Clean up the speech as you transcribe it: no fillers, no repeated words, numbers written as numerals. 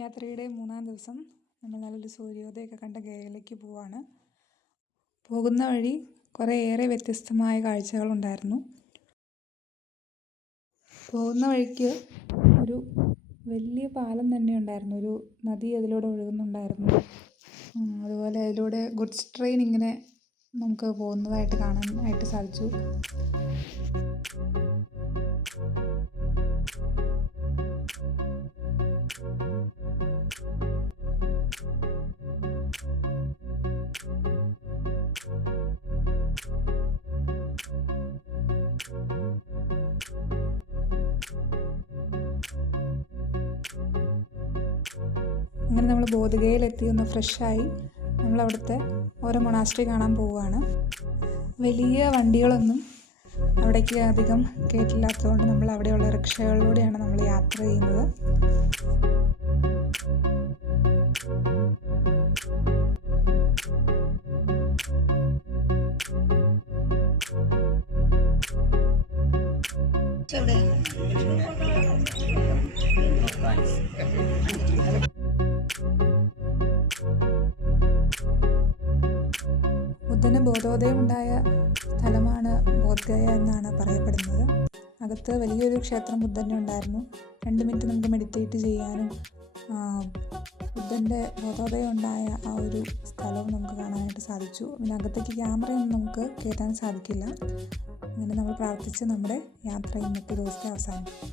യാത്രയുടെ 3-ാം ദിവസം നമ്മൾ നല്ലൊരു സൂര്യോദയമൊക്കെ കണ്ട ഗയയിലേക്ക് പോവാണ്. പോകുന്ന വഴി കുറേയേറെ വ്യത്യസ്തമായ കാഴ്ചകളുണ്ടായിരുന്നു. പോകുന്ന വഴിക്ക് ഒരു വലിയ പാലം തന്നെ ഉണ്ടായിരുന്നു. ഒരു നദി അതിലൂടെ ഒഴുകുന്നുണ്ടായിരുന്നു. അതുപോലെ അതിലൂടെ ഗുഡ്സ് ട്രെയിൻ ഇങ്ങനെ നമുക്ക് പോകുന്നതായിട്ട് കാണാനായിട്ട് സാധിച്ചു. അങ്ങനെ നമ്മൾ ബോധഗയയിലെത്തി ഒന്ന് ഫ്രഷായി നമ്മളവിടുത്തെ ഓരോ മൊണാസ്ട്രി കാണാൻ പോവുകയാണ്. വലിയ വണ്ടികളൊന്നും അവിടേക്ക് അധികം കയറ്റില്ലാത്തതുകൊണ്ട് നമ്മൾ അവിടെയുള്ള റിക്ഷകളിലൂടെയാണ് നമ്മൾ യാത്ര ചെയ്യുന്നത്. ബുദ്ധന് ബോധോദയമുണ്ടായ സ്ഥലമാണ് ബോധഗയ എന്നാണ് പറയപ്പെടുന്നത്. അകത്ത് വലിയൊരു ക്ഷേത്രം ബുദ്ധൻ്റെ ഉണ്ടായിരുന്നു. 2 മിനിറ്റ് നമുക്ക് മെഡിറ്റേറ്റ് ചെയ്യാനും ബുദ്ധൻ്റെ ബോധോദയം ഉണ്ടായ ആ ഒരു സ്ഥലവും നമുക്ക് കാണാനായിട്ട് സാധിച്ചു. പിന്നെ അകത്തേക്ക് ക്യാമറയൊന്നും നമുക്ക് കയറ്റാൻ സാധിക്കില്ല. അങ്ങനെ നമ്മൾ പ്രാർത്ഥിച്ച് നമ്മുടെ യാത്ര ഇന്നത്തെ ദിവസത്തെ അവസാനിക്കും.